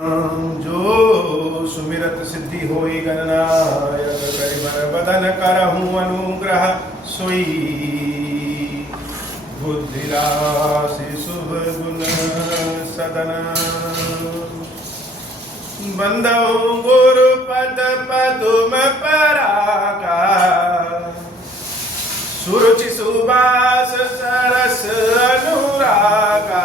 जो सुमिरत सिद्धि होई गणनायक करिबर बदन करहूँ अनुग्रह सोई बुद्धि राशि शुभ गुण सदन बंदौ गुरु पद पदुम परागा सुरुचि सुबास सरस अनुरागा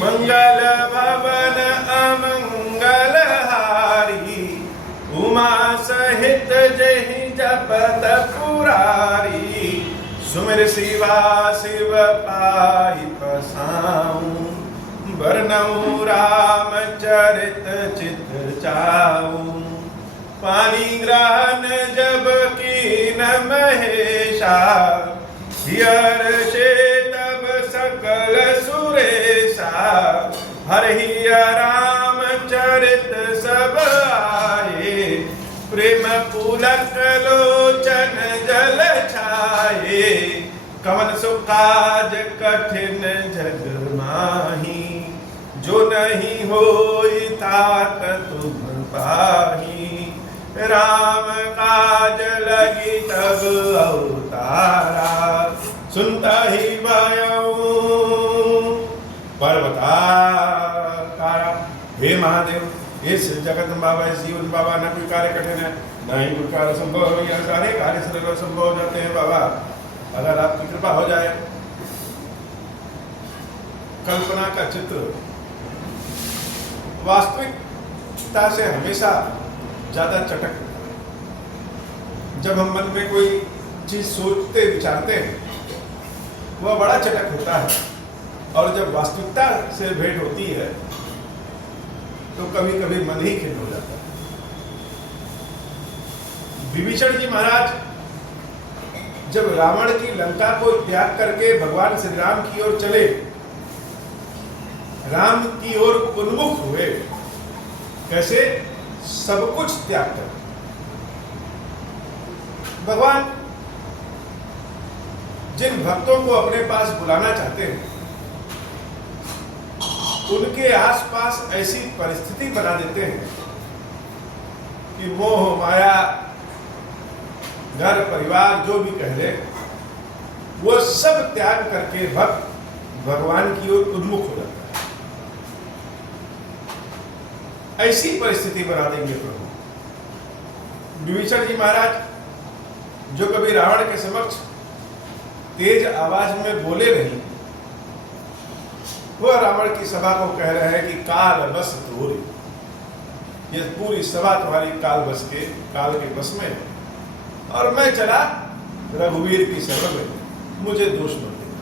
मंगल भवन अमंगल हारी उमा सहित जहि जपत पुरारी सुमिर शिवा शिव पाई पसाऊं वर्णऊ राम चरित चित चाऊं पानी ग्रहण जब कीन महेशा हियर से तब सकल सुरेशा हरि राम चरित सब आए प्रेम पुलक लोचन जल छाए कवन सुकाज कठिन जग माही जो नहीं होई तात तुम पाही राम काज लगी तब अवतारा सुनता ही भयऊ पर्वतारा। हे महादेव इस जगत बाबा इस जीवन बाबा न कोई कार्य कठिन है न ही कोई कार्य संभव है, यह सारे कार्य सरल संभव हो जाते हैं बाबा अगर आपकी कृपा हो जाए। कल्पना का चित्र वास्तविकता से हमेशा ज्यादा चटक। जब हम मन में कोई चीज सोचते विचारते हैं वह बड़ा चटक होता है और जब वास्तविकता से भेंट होती है तो कभी कभी मन ही खिन्न हो जाता है। विभीषण जी महाराज जब रावण की लंका को त्याग करके भगवान श्री राम की ओर चले, राम की ओर उन्मुख हुए, कैसे? सब कुछ त्याग कर। भगवान जिन भक्तों को अपने पास बुलाना चाहते हैं उनके आसपास ऐसी परिस्थिति बना देते हैं कि मोह माया घर परिवार जो भी कह ले वो सब त्याग करके भक्त भगवान की ओर उन्मुख हो जाता है। ऐसी परिस्थिति बना देंगे प्रभु। विभीषण जी महाराज जो कभी रावण के समक्ष तेज आवाज में बोले नहीं, वह रावण की सभा को कह रहे हैं कि काल बस तोरे, ये पूरी सभा तुम्हारी काल के बस में है और मैं चला रघुवीर की शरण में, मुझे दोष मत देना।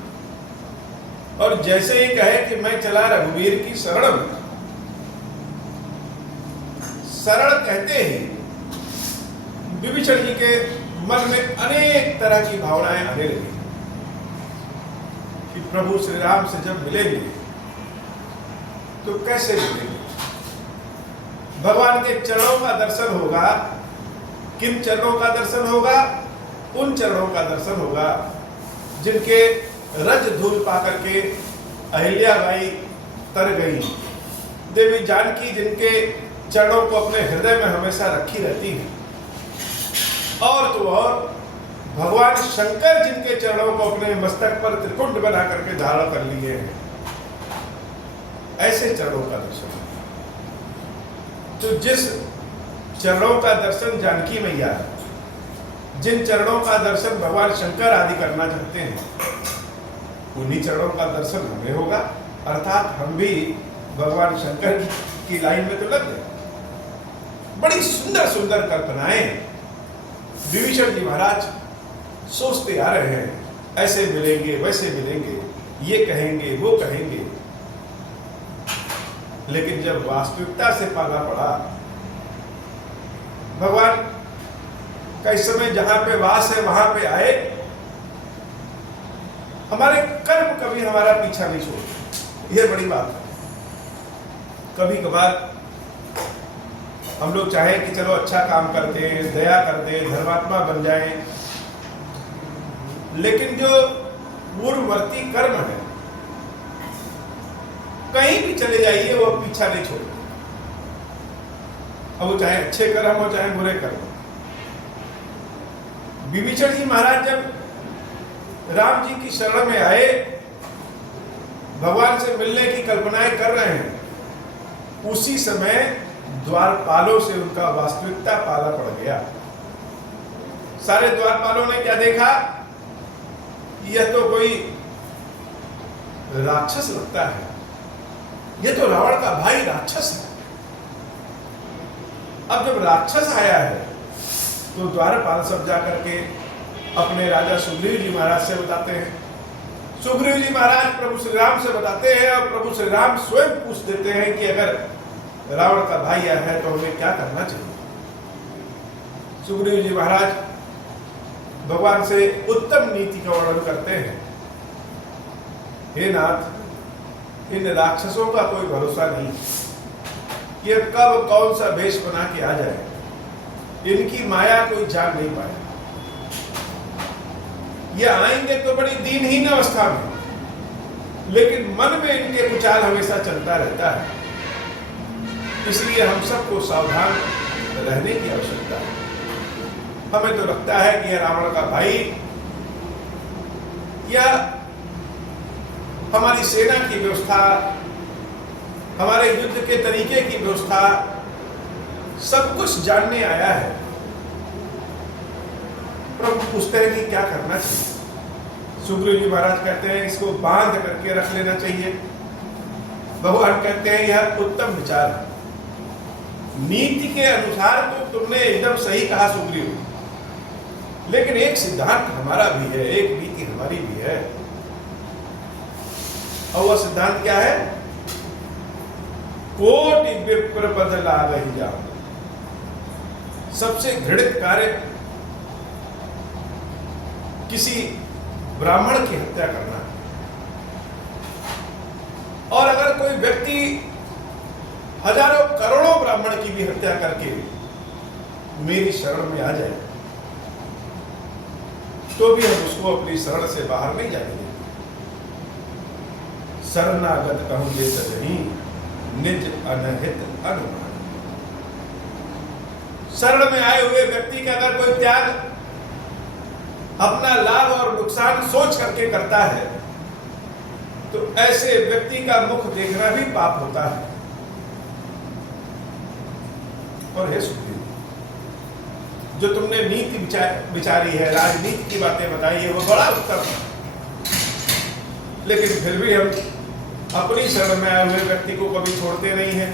और जैसे ही कहे कि मैं चला रघुवीर की शरण में, शरण कहते ही विभीषण जी के मन में अनेक तरह की भावनाएं आने लगी कि प्रभु श्री राम से जब मिलेंगे तो कैसे मिलेंगे। भगवान के चरणों का दर्शन होगा। किन चरणों का दर्शन होगा? उन चरणों का दर्शन होगा जिनके रज धूल पाकर के अहिल्याबाई तर गई, देवी जानकी जिनके चरणों को अपने हृदय में हमेशा रखी रहती है, और तो और भगवान शंकर जिनके चरणों को अपने मस्तक पर त्रिकुंड बना करके धारण कर लिए हैं, ऐसे चरणों का दर्शन। तो जिस चरणों का दर्शन जानकी मैया, जिन चरणों का दर्शन भगवान शंकर आदि करना चाहते हैं, उन्हीं चरणों का दर्शन हमें होगा। अर्थात हम भी भगवान शंकर की लाइन में तो लग गए। बड़ी सुंदर सुंदर कल्पनाएं विभीषण जी महाराज सोचते आ रहे हैं, ऐसे मिलेंगे वैसे मिलेंगे, ये कहेंगे वो कहेंगे। लेकिन जब वास्तविकता से पाला पड़ा, भगवान का इस समय जहां पे वास है वहां पे आए, हमारे कर्म कभी हमारा पीछा नहीं छोड़ते। यह बड़ी बात है। कभी कभार हम लोग चाहें कि चलो अच्छा काम करते हैं, दया करते हैं, धर्मात्मा बन जाएं, लेकिन जो पूर्ववर्ती कर्म है कहीं भी चले जाइए वो पीछा नहीं छोड़ेगा। अब वो चाहे अच्छे कर्म हो चाहे बुरे कर्म हो। विभीषण जी महाराज जब राम जी की शरण में आए, भगवान से मिलने की कल्पनाएं कर रहे हैं, उसी समय द्वारपालों से उनका वास्तविकता पाला पड़ गया। सारे द्वारपालों ने क्या देखा, यह तो कोई राक्षस लगता है, यह तो रावण का भाई राक्षस है। अब जब राक्षस आया है तो द्वारपाल सब जाकर के अपने राजा सुग्रीव जी महाराज से बताते हैं। सुग्रीव जी महाराज प्रभु श्री राम से बताते हैं और प्रभु श्री राम स्वयं पूछ देते हैं कि अगर रावण का भाई आया है तो हमें क्या करना चाहिए। सुग्रीव जी महाराज भगवान से उत्तम नीति का वर्णन करते हैं। हे नाथ, इन राक्षसों का कोई भरोसा नहीं, ये कब कौन सा वेश बना के आ जाए, इनकी माया कोई जान नहीं पाया। ये आएंगे तो बड़ी दीनहीन अवस्था में, लेकिन मन में इनके विचार हमेशा चलता रहता है। इसलिए हम सबको सावधान रहने की आवश्यकता है। हमें तो लगता है कि यह रावण का भाई या हमारी सेना की व्यवस्था, हमारे युद्ध के तरीके की व्यवस्था सब कुछ जानने आया है। प्रभु पूछते हैं कि क्या करना चाहिए। सुग्रीव जी महाराज कहते हैं इसको बांध करके रख लेना चाहिए। भगवान कहते हैं यह उत्तम विचार है। नीति के अनुसार तो तुमने एकदम सही कहा सुग्रीव, लेकिन एक सिद्धांत हमारा भी है, एक नीति हमारी भी है। और वह सिद्धांत क्या है? कोटि विप्र पद लागहि जाओ। सबसे घृणित कार्य किसी ब्राह्मण की हत्या करना। और अगर कोई व्यक्ति हजारों करोड़ों ब्राह्मण की भी हत्या करके मेरी शरण में आ जाए तो भी हम उसको अपनी शरण से बाहर नहीं जाने देंगे। शरणागत कहूं ये सजनी निज अनहित अनुमान। शरण में आए हुए व्यक्ति का अगर कोई त्याग अपना लाभ और नुकसान सोच करके करता है तो ऐसे व्यक्ति का मुख देखना भी पाप होता है। और हे सुग्रीव, जो तुमने नीति विचारी है, राजनीति की बातें बताई है, वो बड़ा उत्तम है। लेकिन फिर भी हम अपनी शरण में आए हुए व्यक्ति को कभी छोड़ते नहीं हैं।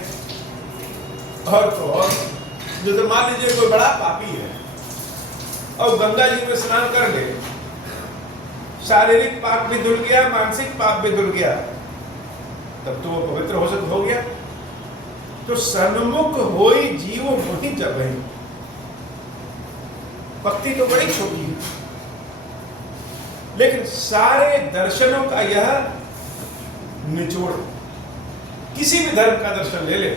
और तो और जैसे मान लीजिए कोई बड़ा पापी है और गंगा जी में स्नान कर ले, शारीरिक पाप भी धुल गया, मानसिक पाप भी धुल गया, तब तो वो पवित्र हो गया। तो सन्मुख होई जीव मोहि जबहि। भक्ति तो बड़ी छोटी है, लेकिन सारे दर्शनों का यह निचोड़। किसी भी धर्म का दर्शन ले ले,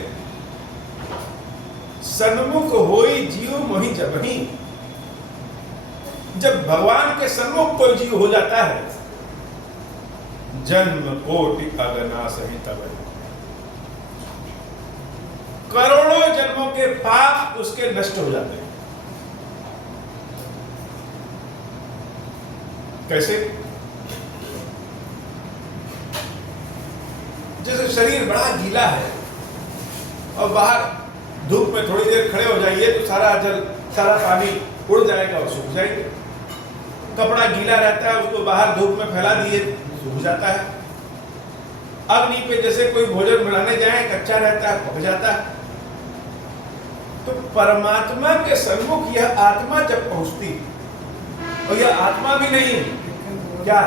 सन्मुख होई जीव मोहि जबहि। जब भगवान के सन्मुख कोई जीव हो जाता है, जन्म कोटि अगनासहि तबहि। करोड़ों जन्मों के पाप उसके नष्ट हो जाते हैं। कैसे? जैसे शरीर बड़ा गीला है और बाहर धूप में थोड़ी देर खड़े हो जाइए तो सारा जल, सारा पानी उड़ जाएगा और सूख जाएंगे। कपड़ा गीला रहता है, उसको बाहर धूप में फैला दिए, सूख जाता है। अग्नि पे जैसे कोई भोजन बनाने जाए, कच्चा रहता है, पक जाता है। तो परमात्मा के सन्मुख यह आत्मा जब पहुंचती, और यह आत्मा भी नहीं, क्या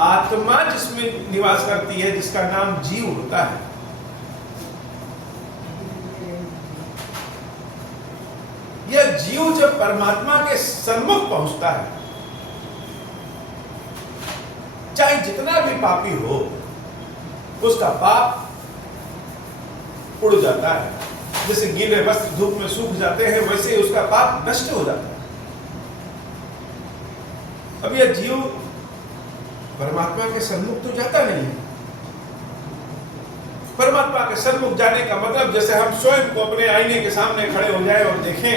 आत्मा जिसमें निवास करती है, जिसका नाम जीव होता है, यह जीव जब परमात्मा के सन्मुख पहुंचता है, चाहे जितना भी पापी हो, उसका पाप उड़ जाता है। जैसे गीले वस्त्र धूप में सूख जाते हैं, वैसे उसका पाप नष्ट हो जाता है। अब यह जीव परमात्मा के सन्मुख तो जाता नहीं है, परमात्मा के सन्मुख जाने का मतलब जैसे हम स्वयं को अपने आईने के सामने खड़े हो जाए और देखें,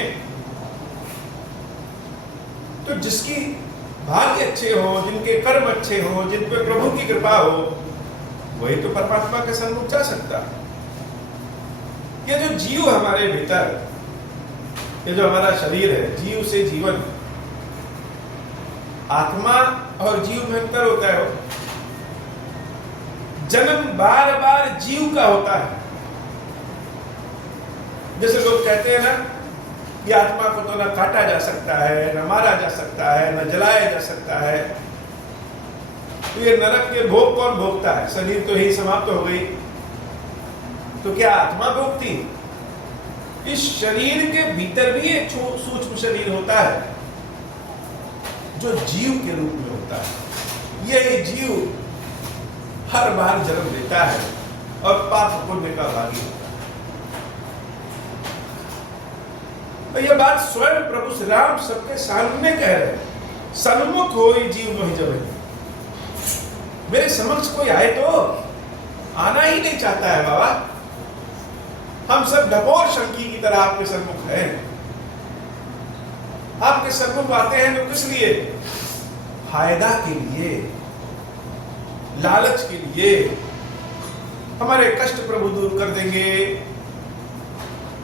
तो जिसकी भाग्य अच्छे हो, जिनके कर्म अच्छे हो, जिन पे प्रभु की कृपा हो, वही तो परमात्मा के सन्मुख जा सकता है। ये जो जीव हमारे भीतर, ये जो हमारा शरीर है, जीव से जीवन, आत्मा और जीव में अंतर होता है। जन्म बार बार जीव का होता है। जैसे लोग कहते हैं ना कि आत्मा को तो न काटा जा सकता है, न मारा जा सकता है, न जलाया जा सकता है, तो ये नरक के भोग कौन भोगता है? शरीर तो यही समाप्त हो गई, तो क्या आत्मा भोगती? इस शरीर के भीतर भी एक सूक्ष्म शरीर होता है जो जीव के रूप में होता है। यही जीव हर बार जन्म लेता है और पाप पुण्य का भागी होता है। तो यह बात स्वयं प्रभु श्री राम सबके सामने कह रहे हैं, सन्मुख हो जीव मोहि जब। मेरे समक्ष कोई आए तो आना ही नहीं चाहता है बाबा। हम सब ढकोर शंकी की तरह आपके सन्मुख हैं। आपके सन्मुख आते हैं तो किस लिए? फायदा के लिए, लालच के लिए। हमारे कष्ट प्रभु दूर कर देंगे,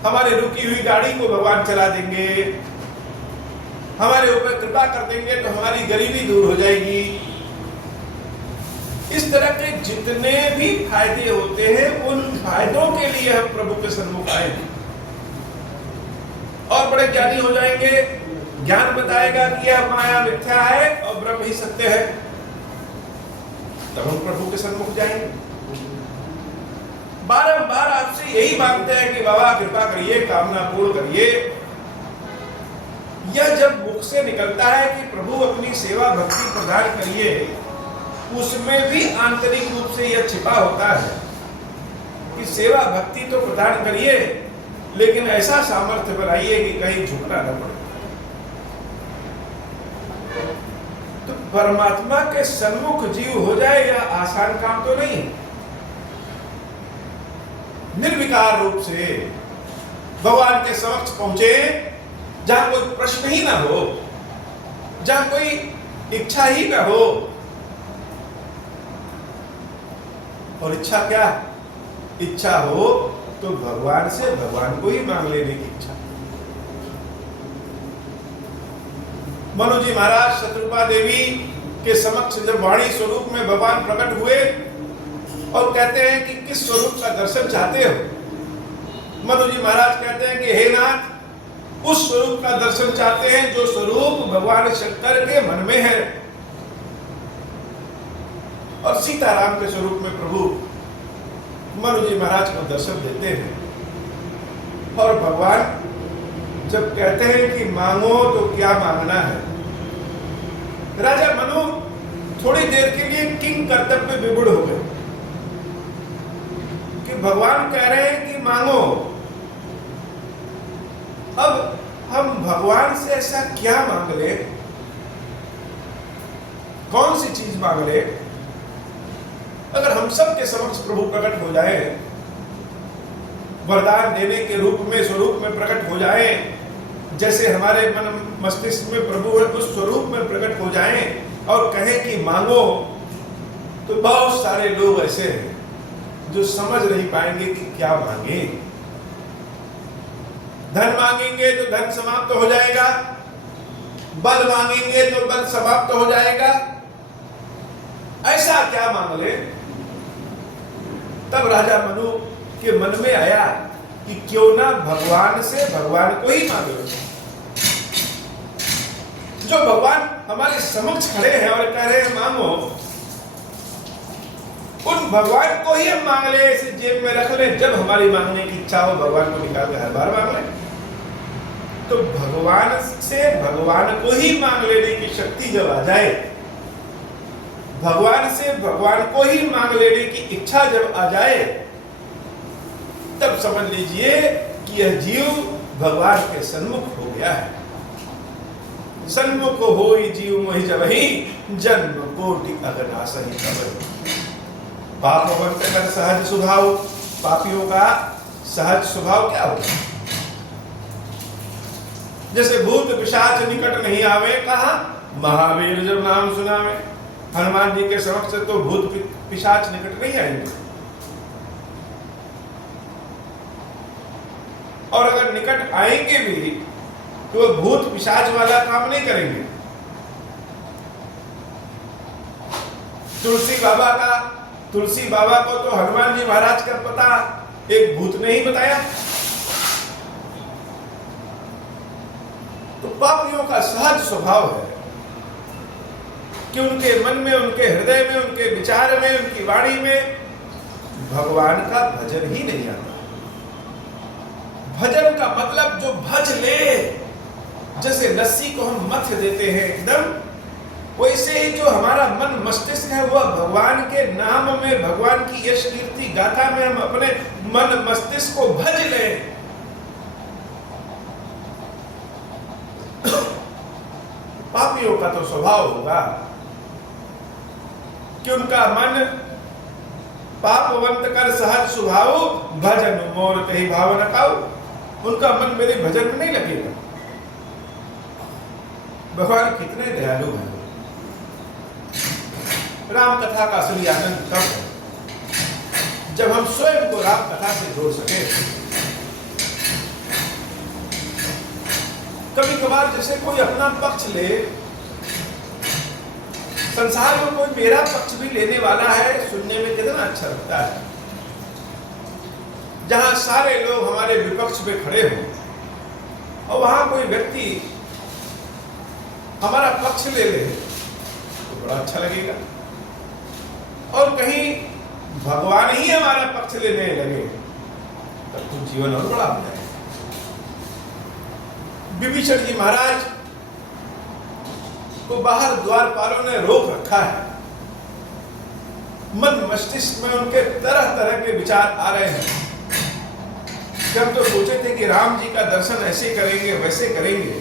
हमारे रुकी हुई गाड़ी को भगवान चला देंगे, हमारे ऊपर कृपा कर देंगे तो हमारी गरीबी दूर हो जाएगी। इस तरह के जितने भी फायदे होते हैं, उन फायदों के लिए हम प्रभु के सन्मुख आएंगे और बड़े ज्ञानी हो जाएंगे। ज्ञान बताएगा कि यह माया मिथ्या है और ब्रह्म ही सत्य है, तब हम प्रभु के सन्मुख जाएंगे। बारंबार आपसे यही मांगते हैं कि बाबा कृपा करिए, कामना पूर्ण करिए। यह जब मुख से निकलता है कि प्रभु अपनी सेवा भक्ति प्रदान करिए, उसमें भी आंतरिक रूप से यह छिपा होता है कि सेवा भक्ति तो प्रदान करिए, लेकिन ऐसा सामर्थ्य बनाइए कि कहीं झुकना न पड़े। तो परमात्मा के सन्मुख जीव हो जाए यह आसान काम तो नहीं। निर्विकार रूप से भगवान के समक्ष पहुंचे, जहां कोई प्रश्न ही ना हो, जहां कोई इच्छा ही ना हो। और इच्छा क्या? इच्छा हो तो भगवान से भगवान को ही मांग लेने की इच्छा। मनु जी महाराज शत्रुपा देवी के समक्ष जब वाणी स्वरूप में भगवान प्रकट हुए और कहते हैं कि किस स्वरूप का दर्शन चाहते हो? मनु जी महाराज कहते हैं कि हे नाथ, उस स्वरूप का दर्शन चाहते हैं जो स्वरूप भगवान शंकर के मन में है। और सीताराम के स्वरूप में प्रभु मनु जी महाराज को दर्शन देते हैं। और भगवान जब कहते हैं कि मांगो तो क्या मांगना है, राजा मनु थोड़ी देर के लिए किंग कर्तव्य विभुड़ हो गए कि भगवान कह रहे हैं कि मांगो। अब हम भगवान से ऐसा क्या मांग ले, कौन सी चीज मांग ले? अगर हम सब के समक्ष प्रभु प्रकट हो जाए, वरदान देने के रूप में स्वरूप में प्रकट हो जाए, जैसे हमारे मन मस्तिष्क में प्रभु है उस स्वरूप में प्रकट हो जाए और कहें कि मांगो, तो बहुत सारे लोग ऐसे हैं जो समझ नहीं पाएंगे कि क्या मांगे। धन मांगेंगे तो धन समाप्त हो जाएगा, बल मांगेंगे तो बल समाप्त हो जाएगा। ऐसा क्या मांग ले? तब राजा मनु के मन में आया कि क्यों ना भगवान से भगवान को ही मांग लो। जो भगवान हमारे समक्ष खड़े हैं और कह रहे हैं मांगो, उन भगवान को ही हम मांग ले, इसे जेब में रख ले। जब हमारी मांगने की इच्छा हो भगवान को निकाल के हर बार मांग ले। तो भगवान से भगवान को ही मांग लेने की शक्ति जब आ जाए, भगवान से भगवान को ही मांग लेने की इच्छा जब आ जाए, तब समझ लीजिए कि यह जीव भगवान के सन्मुख हो गया है। सन्मुख होई जीव मोहि जबहि, जन्म कोटि अगनासहि तबहि। पाप वंत कर सहज सुभाव, पापियों का सहज स्वभाव क्या होगा? जैसे भूत पिशाच निकट नहीं आवे, कहा महावीर जब नाम सुनावे। हनुमान जी के समक्ष तो भूत पिशाच निकट नहीं आएंगे, और अगर निकट आएंगे भी तो वो भूत पिशाच वाला काम नहीं करेंगे। तुलसी बाबा को तो हनुमान जी महाराज का पता एक भूत ने ही बताया। तो पापियों का सहज स्वभाव है कि उनके मन में, उनके हृदय में, उनके विचार में, उनकी वाणी में भगवान का भजन ही नहीं आता। भजन का मतलब जो भज ले, जैसे लस्सी को हम मथ देते हैं एकदम, वैसे ही जो हमारा मन मस्तिष्क है वह भगवान के नाम में, भगवान की यश कीर्ति गाथा में हम अपने मन मस्तिष्क को भज लें। पापियों का तो स्वभाव होगा कि उनका मन पापवंत कर सहज स्वभाव, भजन मोर कही भाव न खाओ। उनका मन मेरे भजन में नहीं लगेगा। भगवान कितने दयालु हैं। राम कथा का असली आनंद तब है जब हम स्वयं को राम कथा से जोड़ सके। कभी कभार जैसे कोई अपना पक्ष ले, संसार में कोई मेरा पक्ष भी लेने वाला है, सुनने में कितना अच्छा लगता है। जहां सारे लोग हमारे विपक्ष में खड़े हों और वहां कोई व्यक्ति हमारा पक्ष ले ले तो बड़ा अच्छा लगेगा। और कहीं भगवान ही हमारा पक्ष लेने लगे तब तो जीवन और बड़ा हो जाएगा। विभीषण जी महाराज को बाहर द्वारपालों ने रोक रखा है। मन मस्तिष्क में उनके तरह तरह के विचार आ रहे हैं। जब तो सोचे थे कि राम जी का दर्शन ऐसे करेंगे वैसे करेंगे,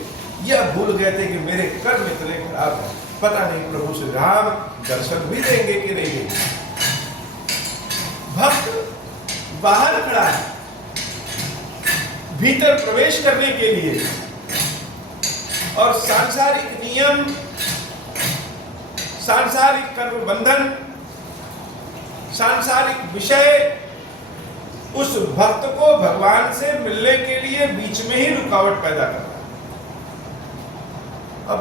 यह भूल गए थे कि मेरे कर्म इतने खराब है, पता नहीं प्रभु श्री राम दर्शन भी देंगे कि नहीं देंगे। भक्त बाहर खड़ा है भीतर प्रवेश करने के लिए, और सांसारिक नियम, सांसारिक कर्म बंधन, सांसारिक विषय उस भक्त को भगवान से मिलने के लिए बीच में ही रुकावट पैदा करता है। अब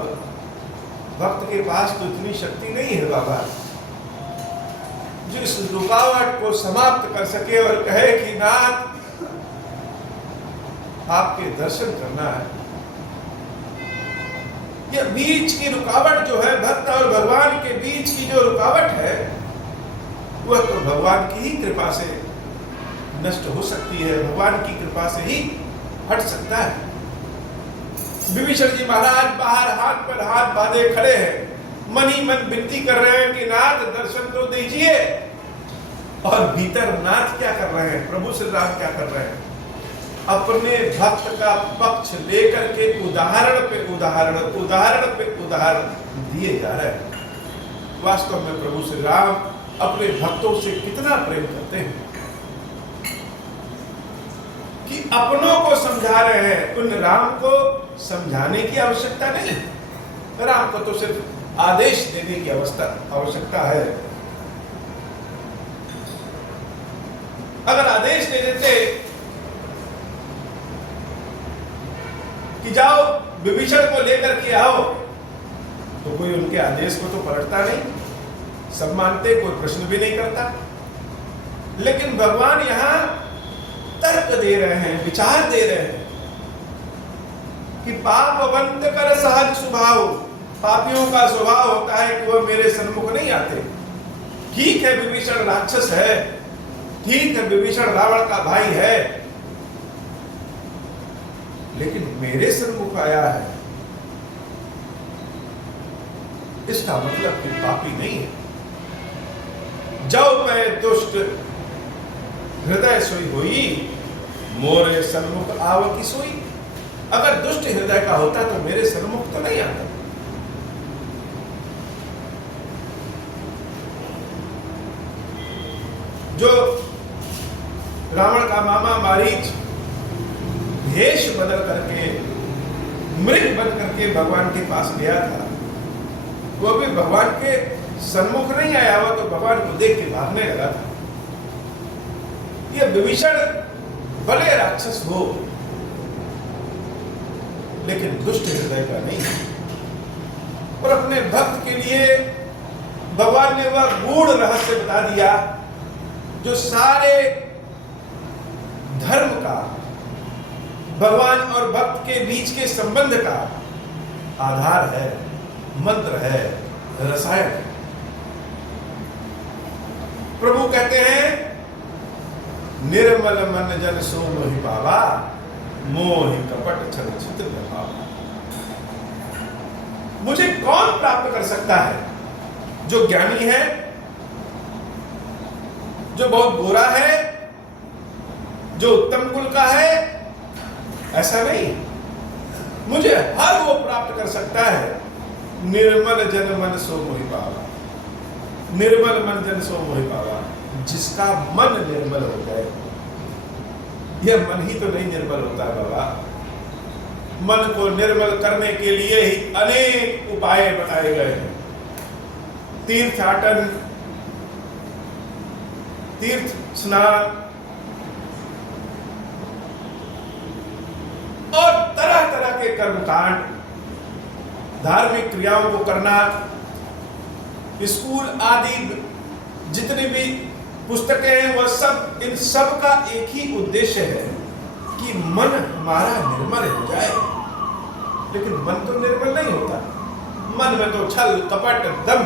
भक्त के पास तो इतनी शक्ति नहीं है बाबा जो इस रुकावट को समाप्त कर सके और कहे कि नाथ आपके दर्शन करना है। यह बीच की रुकावट जो है, भक्त और भगवान के बीच की जो रुकावट है, वह तो भगवान की ही कृपा से नष्ट हो सकती है, भगवान की कृपा से ही हट सकता है। विभीषण जी महाराज बाहर हाथ पर हाथ बांधे खड़े हैं, मन ही मन विनती कर रहे हैं कि नाथ दर्शन तो दीजिए। और भीतर नाथ क्या कर रहे हैं, प्रभु श्री राम क्या कर रहे हैं, अपने भक्त का पक्ष लेकर के उदाहरण पे उदाहरण, उदाहरण पे उदाहरण दिए जा रहे हैं। वास्तव में प्रभु श्री राम अपने भक्तों से कितना प्रेम करते हैं कि अपनों को समझा रहे हैं। उन राम को समझाने की आवश्यकता नहीं, राम को तो सिर्फ आदेश देने की आवश्यकता है। अगर आदेश दे देते कि जाओ विभीषण को लेकर के आओ, तो कोई उनके आदेश को तो पलटता नहीं, सब मानते, कोई प्रश्न भी नहीं करता। लेकिन भगवान यहां तर्क दे रहे हैं, विचार दे रहे हैं कि पापवंत कर सहज स्वभाव। पापियों का स्वभाव होता है कि वह मेरे सन्मुख नहीं आते। ठीक है विभीषण राक्षस है, ठीक है विभीषण रावण का भाई है, लेकिन मेरे सन्मुख आया है, इसका मतलब कि पापी नहीं है। जब मैं दुष्ट हृदय सोई हुई, मोरे सन्मुख आव की सोई। अगर दुष्ट हृदय का होता तो मेरे सन्मुख तो नहीं आता। जो रावण का मामा मारीच भेष बदल करके मृग बन करके भगवान के पास गया था। वो भी भगवान के सन्मुख नहीं आया, वो तो भगवान को देख के भागने लगा था। ये विभीषण भले राक्षस हो लेकिन दुष्ट हृदय का नहीं है, और अपने भक्त के लिए भगवान ने वह गूढ़ रहस्य बता दिया जो सारे धर्म का, भगवान और भक्त के बीच के संबंध का आधार है, मंत्र है, रसायन है। प्रभु कहते हैं निर्मल मन जन सो मोहि पावा, मोहि कपट छल चित्र भावा। मुझे कौन प्राप्त कर सकता है? जो ज्ञानी है, जो बहुत गोरा है, जो उत्तम कुल का है, ऐसा नहीं। मुझे हर वो प्राप्त कर सकता है। निर्मल जन मन सो मोहि पावा, निर्मल मन जन सो मोहि पावा। जिसका मन निर्मल हो जाए। यह मन ही तो नहीं निर्मल होता है बाबा, मन को निर्मल करने के लिए ही अनेक उपाय बताए गए हैं। तीर्थाटन, तीर्थ स्नान और तरह तरह के कर्मकांड, धार्मिक क्रियाओं को करना, स्कूल आदि जितनी भी पुस्तकें हैं वह सब, इन सब का एक ही उद्देश्य है कि मन हमारा निर्मल हो जाए। लेकिन मन तो निर्मल नहीं होता, मन में तो छल कपट दम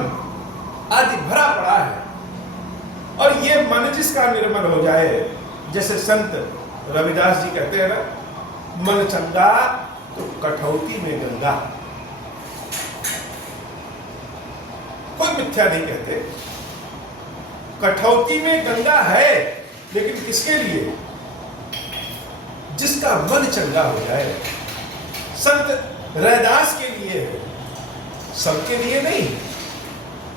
आदि भरा पड़ा है। और ये मन जिसका निर्मल हो जाए, जैसे संत रविदास जी कहते हैं ना, मन चंगा तो कठौती में गंगा। कोई मिथ्या नहीं कहते, कठौती में गंगा है, लेकिन किसके लिए? जिसका मन चंगा हो जाए। संत रैदास के लिए है, सबके लिए नहीं।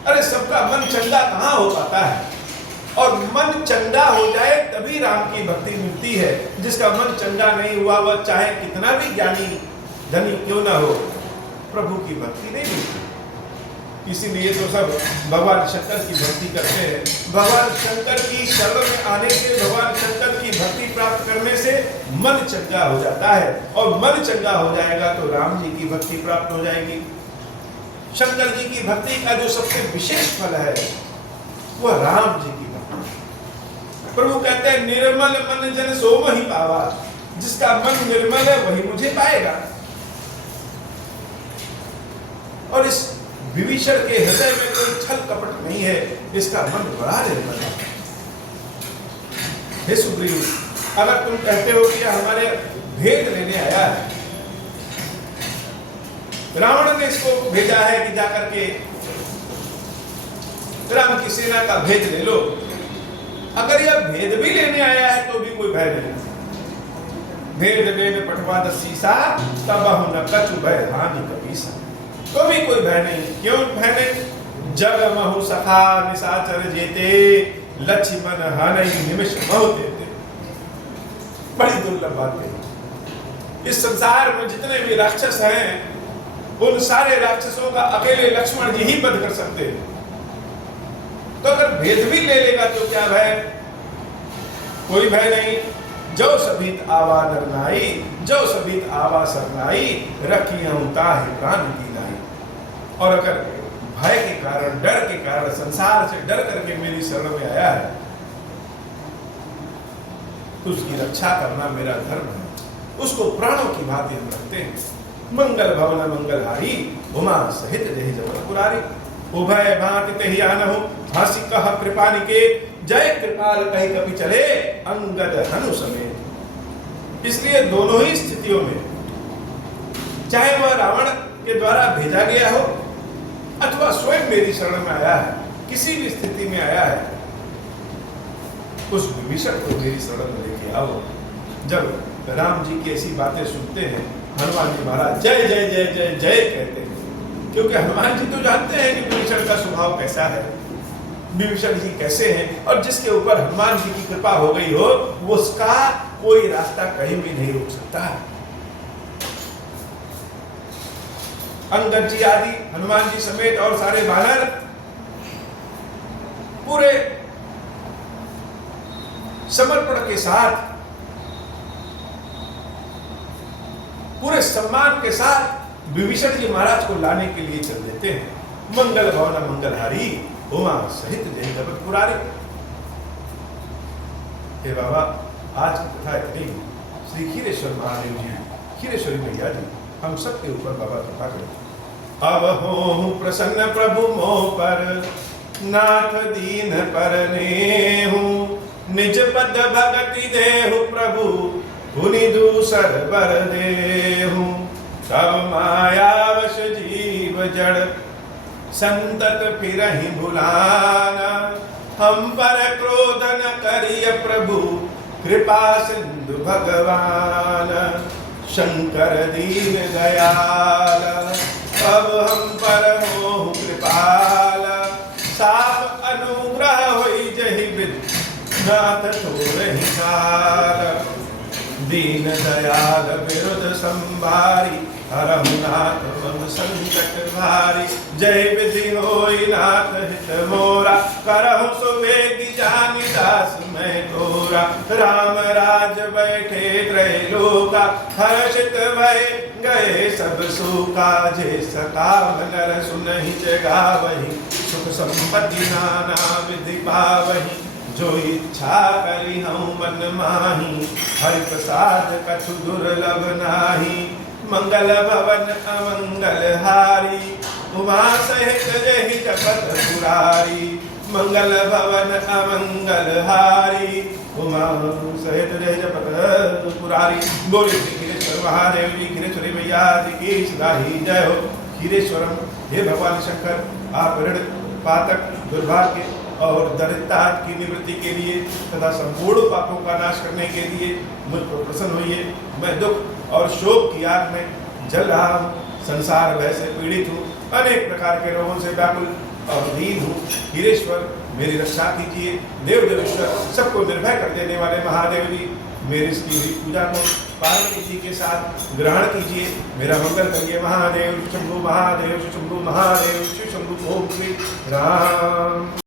अरे सबका मन चंगा कहां हो पाता है? और मन चंगा हो जाए तभी राम की भक्ति मिलती है। जिसका मन चंगा नहीं हुआ, वह चाहे कितना भी ज्ञानी धनी क्यों ना हो, प्रभु की भक्ति नहीं मिलती। इसीलिए तो सब भगवान शंकर की भक्ति करते हैं। भगवान शंकर की शरण में आने से, भगवान शंकर की भक्ति प्राप्त करने से मन चंगा हो जाता है, और मन चंगा हो जाएगा तो राम जी की भक्ति प्राप्त हो जाएगी। शंकर जी की भक्ति का जो सबसे विशेष फल है वह राम जी की भक्ति। प्रभु कहते हैं निर्मल मन जन सो मोहि पावा। जिसका मन निर्मल है वही मुझे पाएगा। और इस विभीषण के हृदय में कोई छल कपट नहीं है, इसका मन बड़ा निर्मल है। हे सुग्रीव, अगर तुम कहते हो कि हमारे भेद लेने आया है, रावण ने इसको भेजा है कि जाकर के राम की सेना का भेद ले लो। अगर यह भेद भी लेने आया है तो भी कोई भय नहीं। भेद भेद पटवा द सीसा, तब न कछु भय हानि कबीसा। तो भी कोई भय नहीं। क्यों भय नहीं? जग महु सखा निशाचर जेते, लक्ष्मण हनई निमिष महु देते। बड़ी दुर्लभ बात है। इस संसार में जितने भी राक्षस हैं, उन सारे राक्षसों का अकेले लक्ष्मण जी ही वध कर सकते हैं। तो अगर भेद भी ले लेगा तो क्या भय? कोई भय नहीं। जो सभीत आवा नरनाई, जो सभीत आवा सरनाई, रखियं ताहि प्राण की नाई। और अगर भय के कारण, डर के कारण, संसार से डर करके मेरी शरण में आया है तो उसकी रक्षा करना मेरा धर्म है। उसको प्राणों की भांति हम रखते हैं। मंगल भवन मंगलहारी, उमा सहित देहि जबर पुरारी। उभय भांति तेहि आनहु, हंसी कह कृपानिके, जय कृपाल कहि कपि चले, अंगद हनु समेत। इसलिए दोनों ही स्थितियों में, चाहे वह रावण के द्वारा भेजा गया हो अथवा स्वयं मेरी शरण में आया है, किसी भी स्थिति में आया है, उस विभीषण को मेरी शरण में लेके आओ। जब राम जी की ऐसी बातें सुनते हैं, हनुमान जी महाराज जय जय जय जय जय कहते हैं, क्योंकि हनुमान जी तो जानते हैं कि विभीषण का स्वभाव कैसा है। विभीषण जी कैसे हैं, और जिसके ऊपर हनुमान जी की कृपा हो गई हो, वो उसका कोई रास्ता कहीं भी नहीं रोक सकता। अंगद जी आदि हनुमान जी समेत और सारे वानर पूरे समर्पण के साथ, पूरे सम्मान के साथ विभीषण जी महाराज को लाने के लिए चल देते हैं। मंगल भवन मंगलहारी उमा सहित जय जगत पुरारी। हे बाबा, आज की कथा इतनी। श्री खीरेश्वर महादेव जी, खीरेश्वरी मैया जी, हम सब के ऊपर बाबा कृपा करें। अब हो प्रसन्न प्रभु मोह पर, नाथ दीन पर नेहु, निज पद भगति देहु प्रभु, पुनि दूसर बर देहु। तब मायावश जीव जड़, संतत फिरहि भुलाना, हम पर क्रोध न करिय प्रभु, कृपा सिंधु भगवान। शंकर दीन दयाल, अब हम पर हो कृपाल, साप अनुग्रह होई जहि वृद्ध, नाथ छोड़हि काल। दीन दयाल विरुद्ध संभारी, हरहु नाथ मम संकट भारी। जय विधि होई नाथ हित मोरा, करहु सुवेगी जानि दास मैं तोरा। राम राज बैठे त्रैलोका, हर्षित भय गए सब सूखा। जे सका नर सुनहि जगावहि, सुख संपत्ति नाना विधि पावहि। जो इच्छा करी हूँ मन माही, हरि प्रसाद कछु दुर्लभ नाही। मंगल भवन अमंगल हारी, उमा सहित जहि जपत पुरारी। मंगल भवन अमंगल हारी, उमा सहित जहि जपत पुरारी। बोले श्री खीरेश्वर महादेव जी, खीरेश्वरी मैया जी की सदा ही जय हो। खीरेश्वरम, हे भगवान शंकर, आप ऋण पातक दुर्भाग्य और दरिद्रता की निवृत्ति के लिए तथा संपूर्ण पापों का नाश करने के लिए मुझ पर प्रसन्न होइए। मैं दुख और शोक की आग में जल रहा हूँ, संसार भय से पीड़ित हूँ, अनेक प्रकार के रोगों से व्याकुल और दीन हूँ। खीरेश्वर, मेरी रक्षा कीजिए। देव देवेश्वर, सबको निर्भय कर देने वाले महादेव जी, मेरी इसकी हुई पूजा को पार्वती जी के साथ ग्रहण कीजिए। मेरा मंगल करिए। महादेव शंभु महादेव, शंभु महादेव, शिव शंभु। ओम श्री राम।